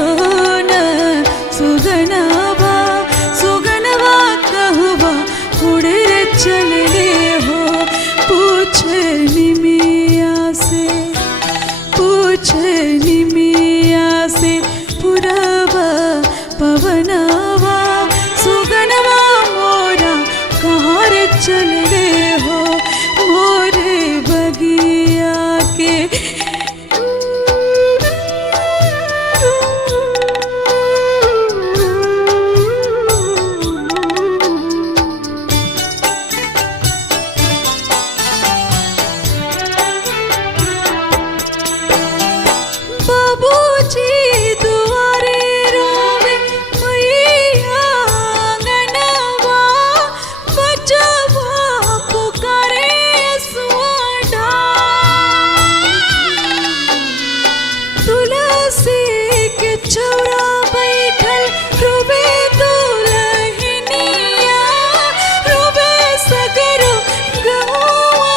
सोन सुगनवा सुगनवा कहवा उड़े चले हो पूछ निमिया से पुरवा पवनवा सुगनवा मोरा कहाँ रे चले हो मोरे बगिया के बाबूजी दुआरे रोवे मैया आंगनवा बचवा पुकारे सुआडा तुलसी के चौरा बैठल रोवे दुल्हनिया रोवे सगरो गौआ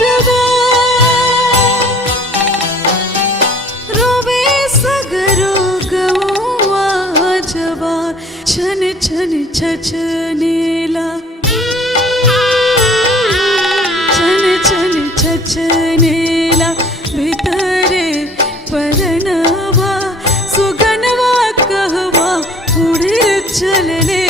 जवा रोवे सगरो गौआ जवार छन छन छछनेला छन छन छछनेला भीतरे परनवा सुगनवा कहवा उड़े चले